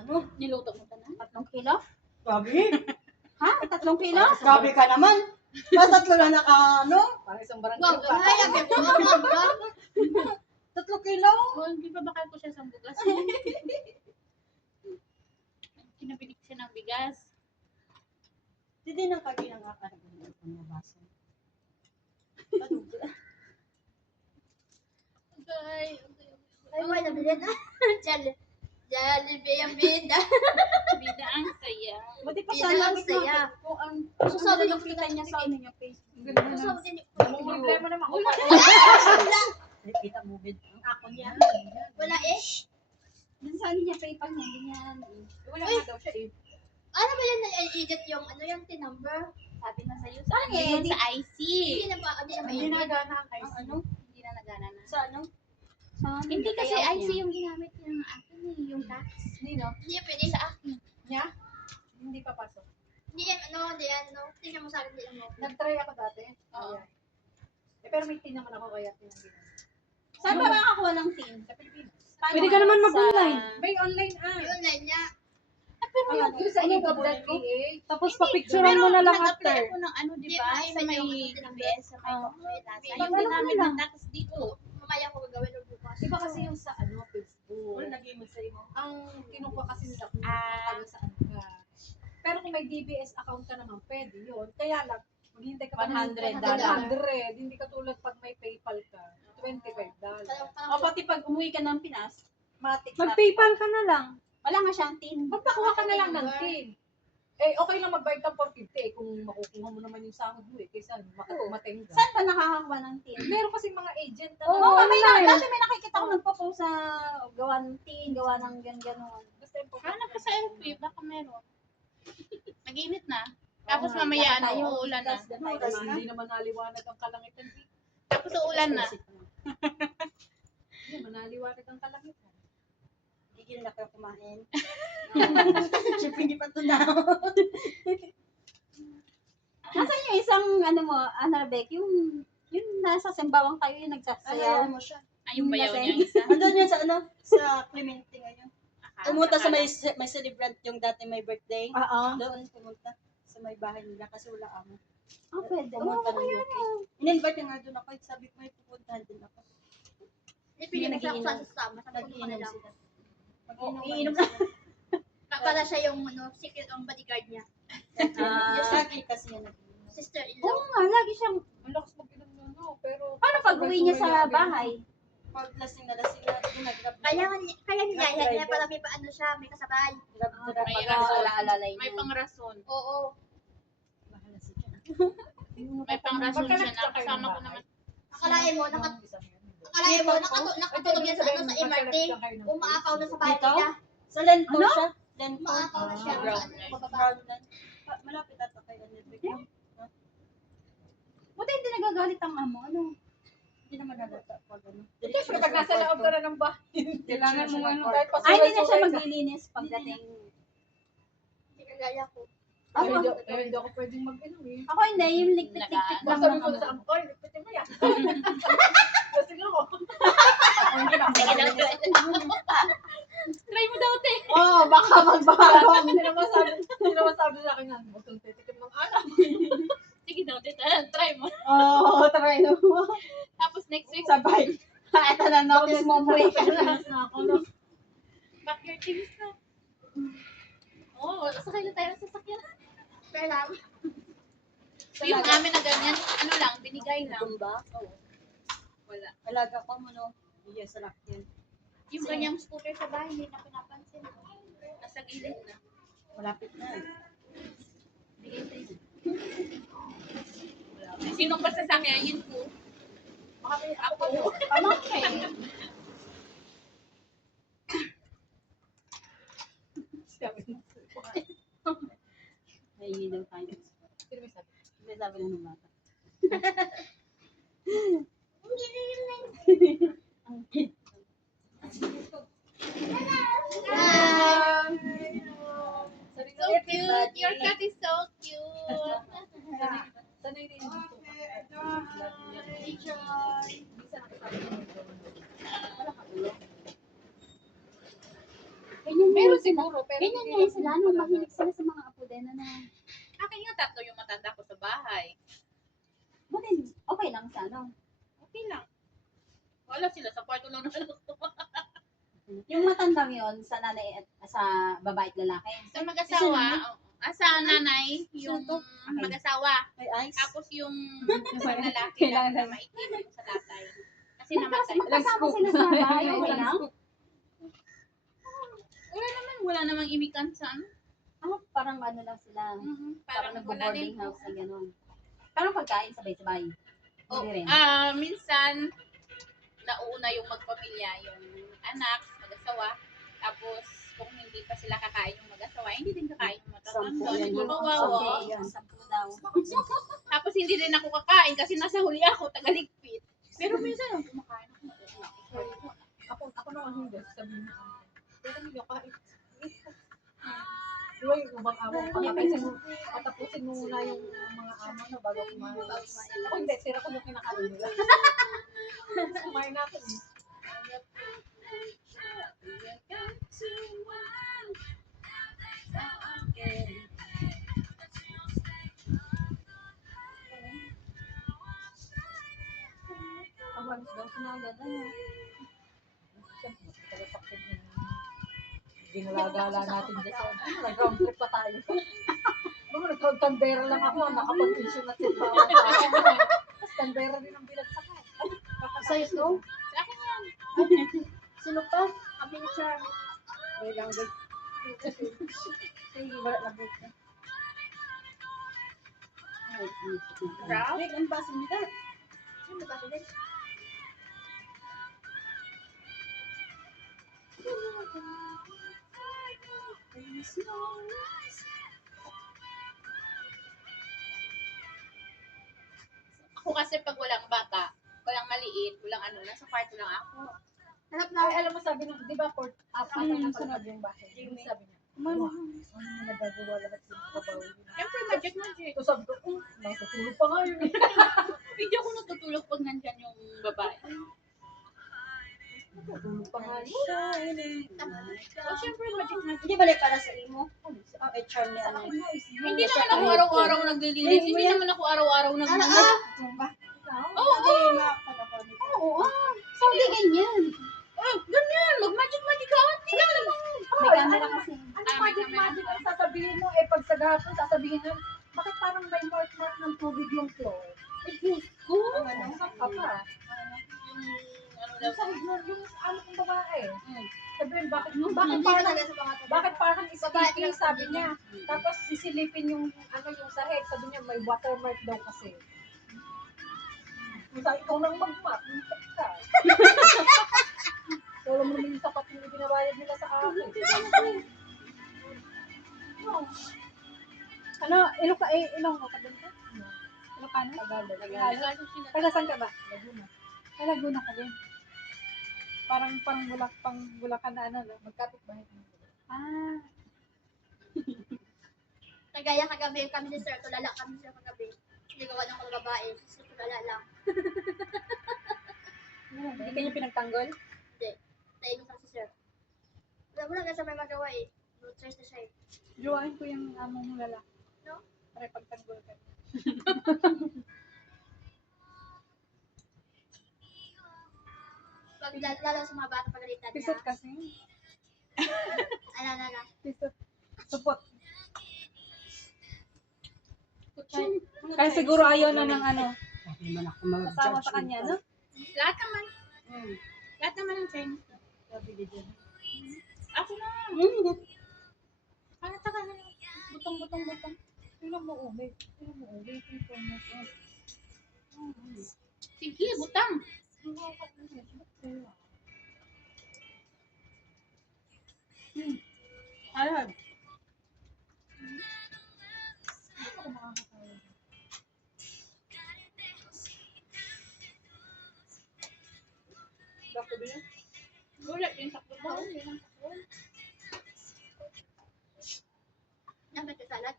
ano. Niluto mo tanan? 3 kilo? Gabi. Ha? 3 kilo? Gabi ka naman. Ba, 3 na ano? Parang isang barangay. Wag, ay, abi ko mabag. 3 kilo. Oh, hindi pa bakal ko siya sa bugas. Kinabili ko siya ng bigas. Hindi nang kaginang akaragan ng nabasa. Okay. Ay, may nabili na. Jollibee ang bida. Bida ang saya. Buti pa Bida sana ang saya. kung ang susunod yung kita niya sa ano niya Facebook. Susunod din Ang problema naman. Wala. Kita mo bid ang ako niya. Wala eh. Dun sa ano niya, PayPal niya, hindi niya, Wala nga daw siya eh. Ano ba yan na-edit yung ano yung T-number? sabi na sa'yo, Saan sa yun? Sa IC. Hindi na ba? Hindi na Hindi ma-edit. na gana ang Ang IC. ano? hindi na nagana na. Sa ano? Sa ano Hindi niya, kasi kaya IC niya. yung ginamit niya ng akin eh. Yung tax. Hindi no? Hindi yan pwede. Sa akin. Niya? Hindi papasok. Hindi yan hindi yan tingnan mo sa akin, hindi yan Nag-try ako dati. Oo. Ayan. Eh, pero may tin naman ako kaya tinanggihan. Saan ba makakakuha ng team? Sa Pilipinas. Paano Pwede ka naman sa- mag-online. May online Yung online niya. Pero Ano? Yung sa Ano gov.ph. Tapos papicturean mo na lang nag-apply after. ako ng ano, di Hindi, ba? may Sa may yung DBS, sa may Pakuitasa. May Yung ano ginamit mo ng tax dito. Mamaya ko gagawin ng bukas. Iba kasi yung sa Facebook. Wala naging mo sa imo. Ang kinukuha kasi nila kung Ah. taga saan ka. Pero kung may DBS account ka naman, pwede yun. Kaya lang, maghihintay ka pa ng $100. $100. Hindi katulad pag may PayPal ka, $25. O pati pag umuwi ka ng Pinas, matik Mag-PayPal ka na lang. Wala nga siyang team. Magpakuha ka na lang ng tin. Eh, okay lang mag-bayad ka 450 eh, kung makukuha mo naman yung sahod mo eh, kaysa mating ka. Saan ba nakakakuha ng team? Meron kasing mga agent na Oo, dati may nakikita ko nagpo-post sa gawa ng team, gawa ng gano'n. Basta yung Hanap ka sa FB, baka meron. Nag-init na. Tapos mamaya, ano, uulan na. Hindi naman naliwanag ang kalangitan dito. Tapos uulan na. Hindi naman naliwanag ang kalangitan. Gigil na kayo kumain. Siyempre hindi pa ito na. Nasaan yung isang, ano mo, Anarbek, yung nasa Sembawang kayo yung nagsasayaw. Ano mo siya? Ay, yung bayaw niya isa. Andun yun sa ano? Sa Clemente ngayon. Akala- Pumunta sa akala- may celebrant yung dati may birthday. Oo. Doon pumunta sa may bahay nila kasi wala amo. Ah, pwede. Pumunta ng UK. In-invite niya nga doon ako. Sabi ko may pupuntahan din ako. Hindi pwede mo siya kung saan sasama. Sa puno ka na Nag-iinom lang. sila. Iinom na. Para siya yung secret ang bodyguard niya. Lagi kasi yan nag-iinom. Sister-in-law. Oo nga, lagi siyang, Ang lakas mag-inom na no, pero... paano pag uwi niya sa bahay? Pag lasing na lasing na, nag-grab Kaya niya para may paano siya, may kasabay. May grab rason. Alalay May pangrason. Oo. Bahala si Jan. May pangrason siya na kasama ko naman. Akalain mo, nakatulog yan sa ano sa MRT. Umaakaw na sa bahay Dito? niya. Sa Lento siya. Lento. Umaakaw na siya. Brown Sa light. bababa. Brownland. Malapit ata kay Anelvic. Buti hindi nagagalit ang amo, ano? Hindi naman halata pag ano. Siyempre, pag nasa loob ka na ng bahay, kailangan mo ano, kahit pa Ay, hindi na siya suray-suray ka. maglilinis pagdating. Hindi kagaya ko. Hindi ako pwedeng mag-inom eh. Ako hindi, yung ligpit-ligpit lang Sabi ng ko ano. sa amo, oy, lipitin mo yan. Lasing ako. Sige daw, try mo daw, te. Oh, baka magbago. Hindi naman sabi sa akin yan, huwag kang titikim ng anak. Sige daw, te. Try mo. Oo, try mo. Tapos next week, Sabay. Ito na, notice mo, umuwi ka na. pack your things na. Oo, sakay na tayo sa sasakyan. Pero lang. Yung amin na ganyan, ano lang, binigay lang. Tumba. Wala. Alaga ko mo no. Yes, sarap yan. Yung kanyang scooter sa bahay, hindi na pinapansin. Nasa gilid na. Malapit na. Bigay sa'yo. Sinong ba sasakyan? Yun po. Ako. Pamangkin. May daw tayo. Sino may sabi? Hindi sabi na ng bata. So cute! Your cat is so cute! Sanay din yung dito. Minsan ang sabi ko, Kanya Ganyan Meron yan sila. siguro, pero Ganyan hindi yan lang sila. naman Nung talaga. mahilig sila sa mga apo din. Ano. Akin nga tatlo yung matanda ko sa bahay. Buti, okay lang sa ano. Okay lang. Wala sila sa kwarto lang naman ako. Yung matandang yon sa nanay at sa babae at lalaki. Sa mag-asawa, sa nanay, yung Okay. mag-asawa. May ice. Tapos yung sa lalaki lang na maitim yung sa tatay. Kasi namatay. Magkasama sila sa bahay. Okay lang. Wala namang imikan sa ano. Parang ano lang sila. Parang Parang wala din. nag-boarding house na gano'n. Parang pagkain sabay-sabay. Oh, Hindi rin. minsan, nauuna yung magpamilya, yung anak, mag-asawa. Tapos, kung hindi pa sila kakain yung mag-asawa, hindi din kakain yung Sampu matatanda. yan. Hindi Sampu kawawa. yan. 10 daw. Tapos, hindi rin ako kakain kasi nasa huli ako, tagaligpit. Pero minsan, nung kumakain ako, Ako naman hindi. Sabihin mo. Pero hindi ako kahit. Di ba yung ibang amo? Patapusin mo muna yung mga amo na bago kumain. Ako hindi. Sira ko yung kinakain nila. Kumain natin eh. Awalis daw sinagad. Ano? Siyempre, talapakin yung ginalagala natin dyan sa nag-round trip pa tayo. Mga nagkandera lang ako, nakapag-pension na sila. Tapos kandera din ang binagsakan. Sa'yo to? sa akin yan. Sino pa? Kami ni Char. May lang guys. Sige, wala na buka. Ay, inisip na. Brown? Wait, ang baso nila. Sino ba nila? Ako kasi pag walang bata, walang maliit, walang ano, nasa kwarto lang ako. Harap Ay, alam mo, sabi nung, di ba, apat na palapag yung bahay. Yung sabi niya, ano yung nagagawa lahat yung kabaw. Siyempre, magic. So sabi ko, natutulog pa nga yun. Hindi ako natutulog pag nandyan yung babae. Natutulog pa nga yun. So, siyempre, magic. Hindi balik para sa imo. Ay, Char ni ano. Hindi naman ako araw-araw naglilinis. Hindi naman ako araw-araw naglilinis. Oo, oo. Oo, so di ganyan. Ganyan, mag-magic ka. Tingnan naman. May camera kasi. Ano may magic camera magic pa. ang sasabihin mo, pag sa gapon, sasabihin mo, bakit parang may mark ng tubig yung floor? Diyos ko. Ano pa? Yung, ano Yung sa ignore, yung ano kong babae. Sabihin, bakit Hindi parang, talaga sa mga bakit parang skipping, lang sabi niya. Tapos sisilipin yung, yung sahig, sabi niya, may watermark daw kasi. Kung sa ikaw nang mag-map, lipat ka. Wala mo naman yung sapat yung ginabayad nila sa akin. Ano, Ilong mo ka doon ko? Ilocano? Tagalog. Tagalog sila. Taga saan ka ba? Laguna. Sa Laguna ka din. Parang Bulacan na ano, no? Magkapit bahay kami. Ah, Kagaya kagabi kami ni Sir, tulala kami sila kagabi. Hindi gawa ng mga babae, so tulala lang. hindi ka niya pinagtanggol? Nainom lang si Sir. Wala mo lang kasi may magawa eh. No choice na siya eh. Luwain ko yung among mong lalaki. No? Para pagtanggol ka. Pag lalo sa mga bata pagalitan Pisot niya. kasi. Ala. Pisot. Supot. Kaya siguro ayaw na ng ano, asawa sa kanya, no? Lahat naman. Lahat naman ng Chinese. Ako na. Para tagal na lang. Butong. Tingnan mo, ube. Tingnan mo, ube. Tingnan mo. Sige, butang. Ayan. Wala din sa kubo. Dapat ka salad.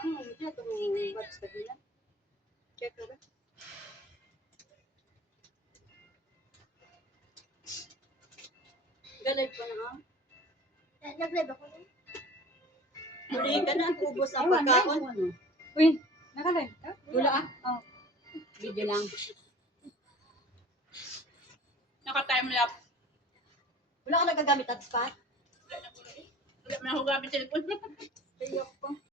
Ang hindi na itong babs ka din. Check ko ba? Galay pa na. Nag-live ako nun. Huli ka na, ubos ang pagkaon. Uy, nakalive ka? Wala ah. Video lang. Naka-timelapse. Wala ka nagagamit at spot? Wala na ako gamit cellphone. Ayok ko.